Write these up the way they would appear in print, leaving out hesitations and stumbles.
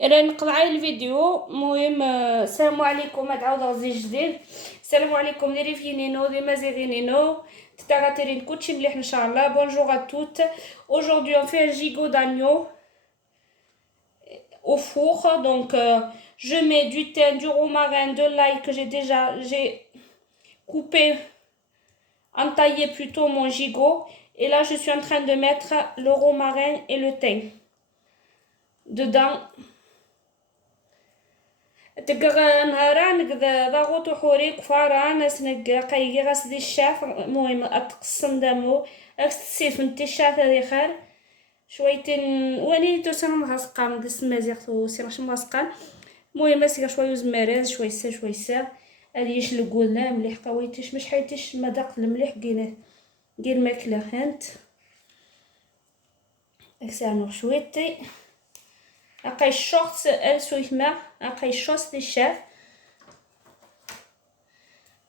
انا نقطع الفيديو. المهم السلام عليكم، هاد عاود غزي جديد. السلام عليكم لي ريفينينو لي مازيغينينو تتغاترين كلشي مليح ان شاء الله. Bonjour à toutes. Aujourd'hui on fait un gigot d'agneau au four. Donc je mets du thym, du romarin, de l'ail que j'ai coupé, entaillé plutôt mon gigot. Et là je suis en train de mettre le romarin et le thym dedans. تقرا نهاران كذا ضغط حوري كفارة ناس نقاقي غاس دي الشاف. المهم اتقسم دمو اكسيف نتي الشاف هذي خير شويتين واني توسن مهسقان قس مازيغ تو سيرش مهسقان. المهم اسيغ شويه زمارز شويه سا شويه سا هادي يشلقو لنا مليح قويتيش مش حيتيش المذاق المليح كاين الماكله هانت اكسانو شويتي اقاي الشورت السويف ما اقاي الشوس دي الشاف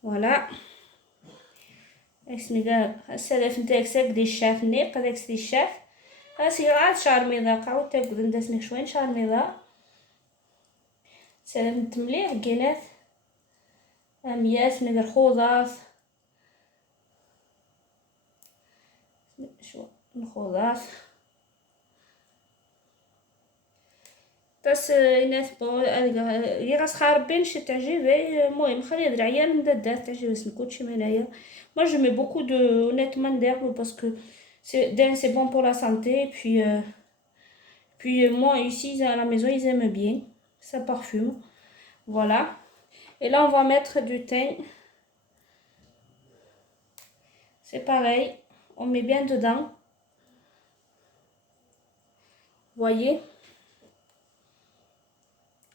فوالا اسمي السلف نتاعك ساك دي الشاف نيق هذاك دي الشاف هاسي عاد شعر ميضاق عاود تاكل ندسنك شويه شعر ميضاق سلف نتمليح كينات امياس نقر خوضات شو الخوضات بس الناس يراس خاربين شي تعجبي. المهم خلي هاد العيال مدادات تعجبي سنكوتشي منايا. Moi je mets beaucoup de honnêtement d'herbes parce que c'est bon pour la santé et puis moi ici à la maison ils aiment bien, ça parfume. Voilà. Et là on va mettre du thym. C'est pareil, on met bien dedans. Voyez.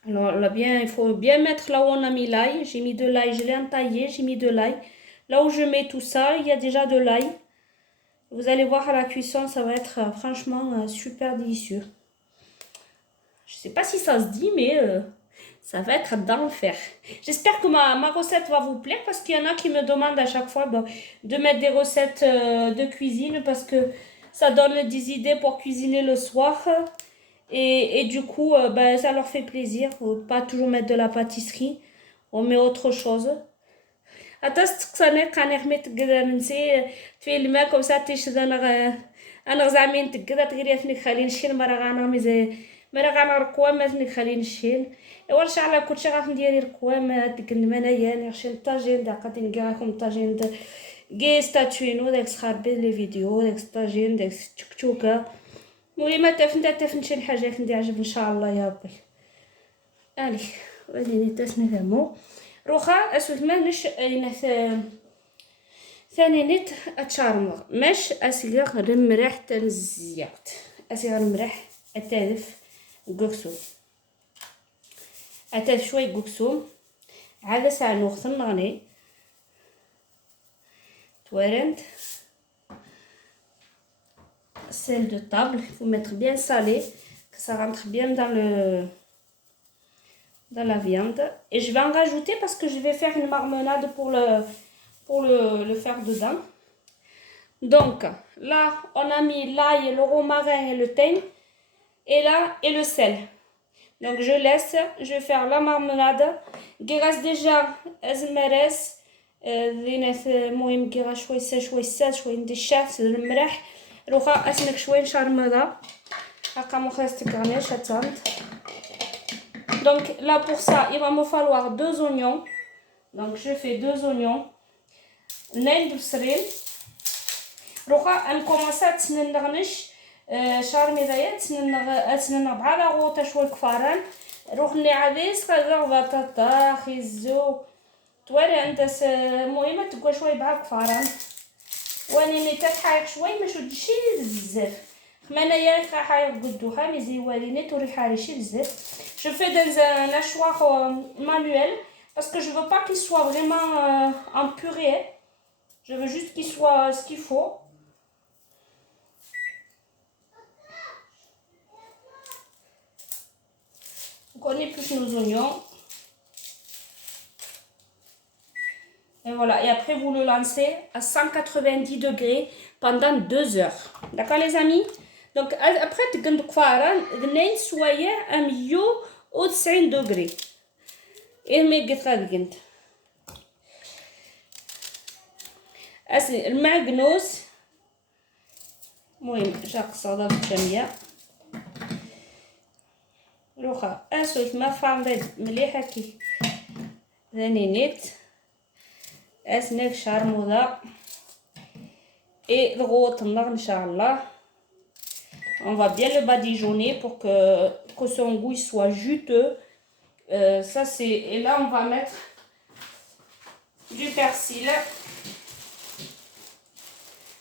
Alors là bien, il faut bien mettre là où on a mis l'ail. J'ai mis de l'ail, je l'ai entaillé, j'ai mis de l'ail. Là où je mets tout ça, il y a déjà de l'ail. Vous allez voir à la cuisson, ça va être franchement super délicieux. Je sais pas si ça se dit, mais ça va être d'enfer. J'espère que ma recette va vous plaire parce qu'il y en a qui me demandent à chaque fois de mettre des recettes de cuisine parce que ça donne des idées pour cuisiner le soir. Et du coup, ça leur fait plaisir. Faut pas toujours mettre de la pâtisserie. On met autre chose. أتستقصني قاني خميت كذا نسي في الماء كم ساعة تشد أنا غزامين تكذا تغيري ثني خلين شين مرة غانا مزي مرة غانا ركوام ما ثني خلين شين ورش على كل شيء غاف نديري ركوام تكن منايا نغشين طاجين دا قاتي نقراكم طاجين دا جي ستاتوينو داك سخاربي لي فيديو داك طاجين داك تشكتوكا. المهم تفن شي حاجه كندي عجب ان شاء الله يا ربي. الي وليني تسني فهمو روخا اسوت ما نش ثاني نت اتشارمغ مش اسيغ رمرح تنزيات اسيغ رمرح اتالف قوكسو اتالف شوي قوكسو عاد ساعة نوخثن نغني توارنت sel de table. Il faut mettre bien salé, que ça rentre bien dans la viande. Et je vais en rajouter parce que je vais faire une marmelade pour le faire dedans. Donc là, on a mis l'ail, le romarin et le thym. Et le sel. Donc je laisse, je vais faire la marmelade. Grâce déjà, azmeres. ذينات المهم كيغا شويسات شوي ندشات المرح روخا اسمك شوي شارمدا هاكا مخرجتك غني شاتانت. Donc là pour ça il va me falloir 2 oignons. Donc je fais 2 oignons نين بصرين روخا نكومونسا تسننغنش شارميدايا تسنن بعلا غوطه شوي كفاران روخني عديس كذا بطاطا خيزو تواري انت المهم تبقى شوي بعاك فاران واني نتاحايق شوي ما شدشي بزاف خمانايا حايق قدوها مزي واليني توري حارشي بزاف. Je fais dans un hachoir manuel parce que je veux pas qu'il soit vraiment en purée. Je veux juste qu'il soit ce qu'il faut. Donc on épluche nos oignons. Et voilà, et après vous le lancez à 190 degrés pendant 2 heures. D'accord les amis? دونك ابخي تقندق فاران غنين سوايع 190 دوغري إرمي قد غادقنت أسني المعقنوس مهم شاق صدى بالجميع روخا أسويت ما فاندد مليحة كي ذانينيت أسنك شارموذا et الغوط النار إن شاء الله. On va bien le badigeonner pour que son goût soit juteux. Ça c'est... Et là on va mettre du persil.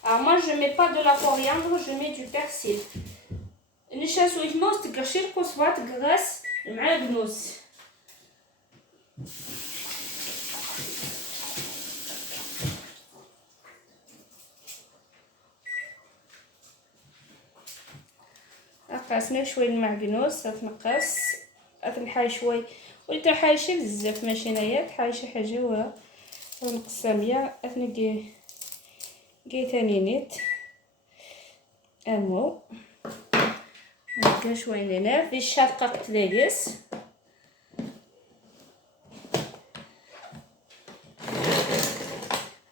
Alors moi je mets pas de la coriandre, je mets du persil. نشا سويتموس تقرشي الكوسفات تقرس مع القنوس. نقصنا شويه المعجنوس تنقص تنحاي شوي وليت حايشه بزاف ماشي نايا حايشه حاجه وها ونقصها مية اثني كي ثاني نيت امو نلقى شويه لهنا في الشرقه قتلايس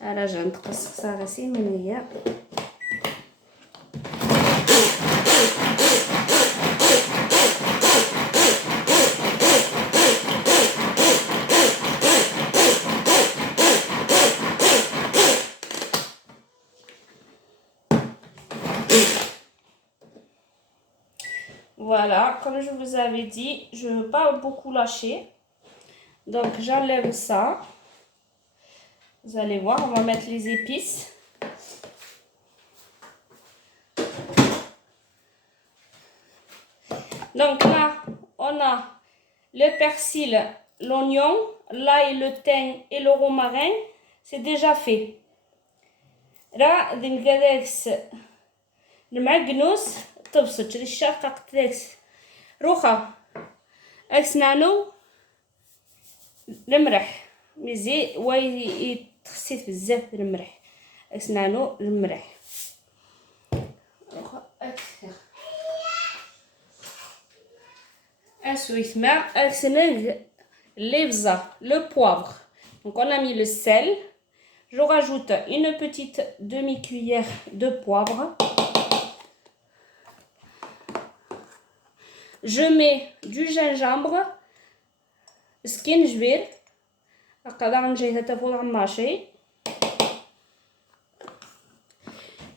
راجع نقص صاغسي من هي Voilà, comme je vous avais dit, je ne veux pas beaucoup lâcher. Donc j'enlève ça. Vous allez voir, on va mettre les épices. Donc là, on a le persil, l'oignon, l'ail, le thym et le romarin. C'est déjà fait. Là, المعقنوس طبسط الشاقة قتلت روخا أسنانو المرح مزي واي تخسيت بزاف المرح أسنانو المرح روخا أكثر أسويت مع أسنان l'evza, le poivre. Donc on a mis le sel. Je rajoute une petite demi-cuillère de poivre. Je mets du gingembre, سكينجبير هكذا نجي تفوض عماشي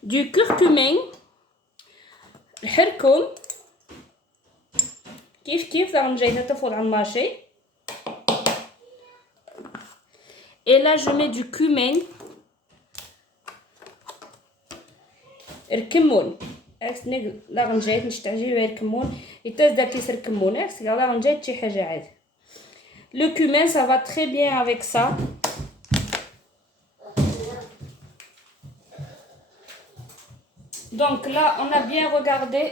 du curcumin الحركم كيف نجي تفوض عماشي et là je mets du cumin الكمون اكسني لا غنجيت نشتعجي بها الكمون يتاز داك يسر الكمون اكس لا غنجيت شي حاجه عاد le cumin ça va très bien avec ça donc là on a bien regardé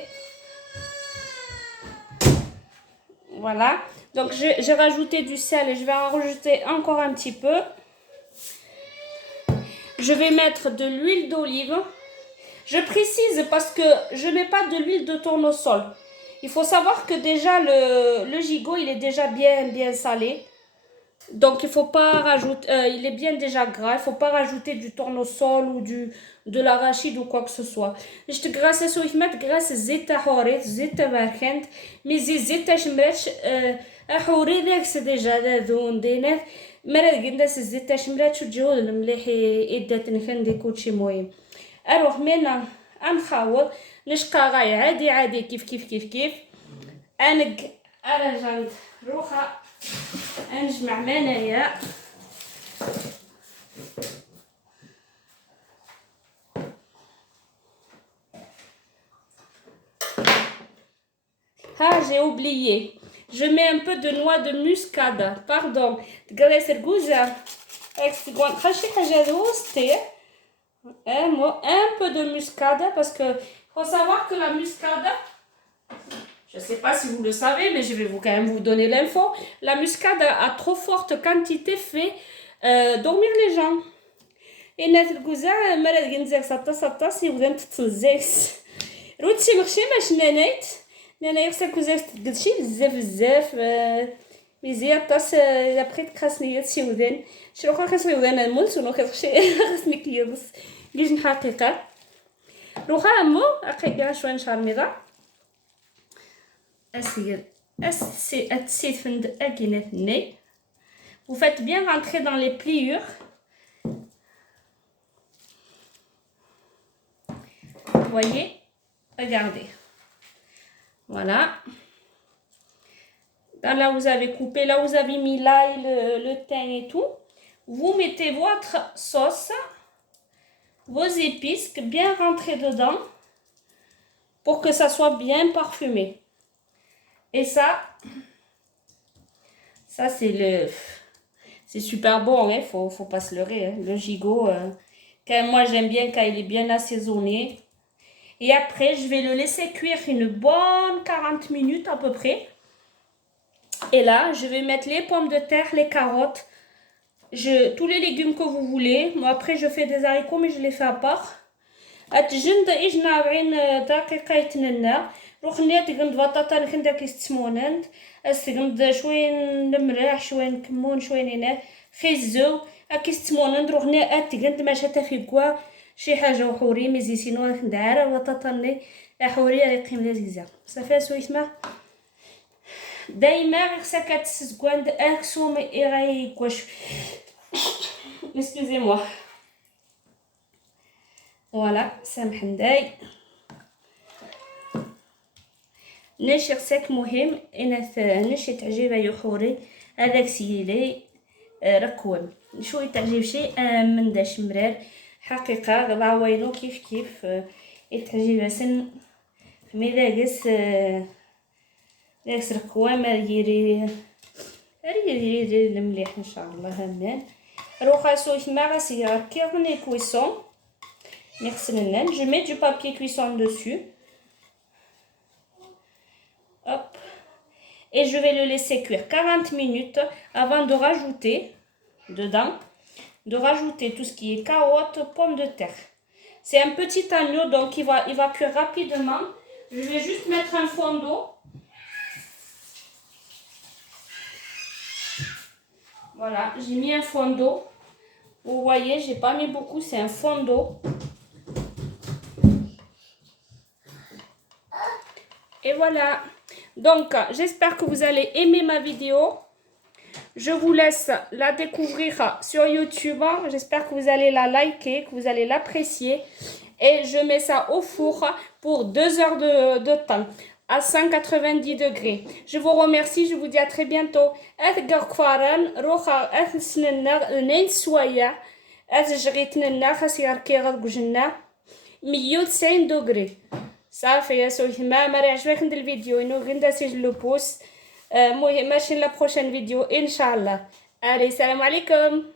voilà donc j'ai rajouté du sel et je vais en rajouter encore un petit peu je vais mettre de l'huile d'olive. Je précise parce que je ne mets pas de l'huile de tournesol. Il faut savoir que déjà le gigot il est déjà bien salé. Donc il ne faut pas rajouter, il est bien déjà gras. Il ne faut pas rajouter du tournesol ou de l'arachide ou quoi que ce soit. Je te grâce à ce que je mets grâce zeta horet, zeta marquant, mais zeta chmrach, horet c'est déjà la zone d'énerve. Mais regarde ce zeta chmrach ou jehol le mlehi edat nkhandi كلشي مهم. اروح منا نخاوض نشقى غاي عادي كيف انق ارجع روخا نجمع منايا j'ai oublié je mets un peu de noix de muscade pardon تقلس الجوزة اكس تقول خشي حاجة دوستي un peu de muscade parce que faut savoir que la muscade, je sais pas si vous le savez mais je vais quand même vous donner l'info, la muscade à trop forte quantité fait dormir les gens et نات الجوزة مرات كنزيك سطا سي ودان تتنزيكس روتي مغشي باش نانيت نانا خصك تقدشي بزاف مزيان طاس ابخي تخاصني تسيودان شنو خاصني ودان المولس ونو خاصني خاصني كيبس كيجن حقيقه روخا مو اقيقا شويه نشارميضه اسير السيد فند اكينات ني vous faites bien rentrer dans les pliures. Vous voyez, regardez, voilà. Là vous avez coupé, là vous avez mis l'ail, le thym et tout. Vous mettez votre sauce, vos épices bien rentrées dedans pour que ça soit bien parfumé. Et ça c'est super bon, hein, faut pas se leurrer, hein. Le gigot, moi j'aime bien quand il est bien assaisonné. Et après, je vais le laisser cuire une bonne 40 minutes à peu près. Et là, je vais mettre les pommes de terre, les carottes, tous les légumes que vous voulez. Moi, après, je fais des haricots, mais je les fais à part. أتجند إجنا بعين دقيقة يتننا روخني تقند بطاطا نخندك يستسمونند استقند شوين نمرح شوين كمون شوين هنا خيزو أكيستسمونند روخني أتقند ما شتا في كوا شي حاجة وحوري ميزي سينو نخندعر وطاطا حوري ريقيم لذيذة صافي سويتما دايما خصك تسكواند اكسوم إغاي كواش excusez-moi. Voilà, سامحنداي نشر ساك مهم إنث نشي تعجيبه يخوري هذاك سيلي ركوم شوي تعجيب شيء من داش مرار حقيقة غضاوينو كيف تعجيب سن ميداقس داكس ركوم ريري المليح إن شاء الله همان روخا سويت ما غاسي كيرني كويسون je mets du papier cuisson dessus. Hop. Et je vais le laisser cuire 40 minutes avant de rajouter dedans, tout ce qui est carottes, pommes de terre. C'est un petit agneau donc il va cuire rapidement. Je vais juste mettre un fond d'eau. Voilà, j'ai mis un fond d'eau. Vous voyez, j'ai pas mis beaucoup, c'est un fond d'eau. Et voilà, donc j'espère que vous allez aimer ma vidéo. Je vous laisse la découvrir sur YouTube. J'espère que vous allez la liker, que vous allez l'apprécier. Et je mets ça au four pour 2 heures de temps à 190 degrés. Je vous remercie, je vous dis à très bientôt. 190 degrés. صافي يا سويت ما راه عجبك ندير الفيديو انو غير نداسيج لو بوس المهم ماشي لا بروشين فيديو ان شاء الله. الي السلام عليكم.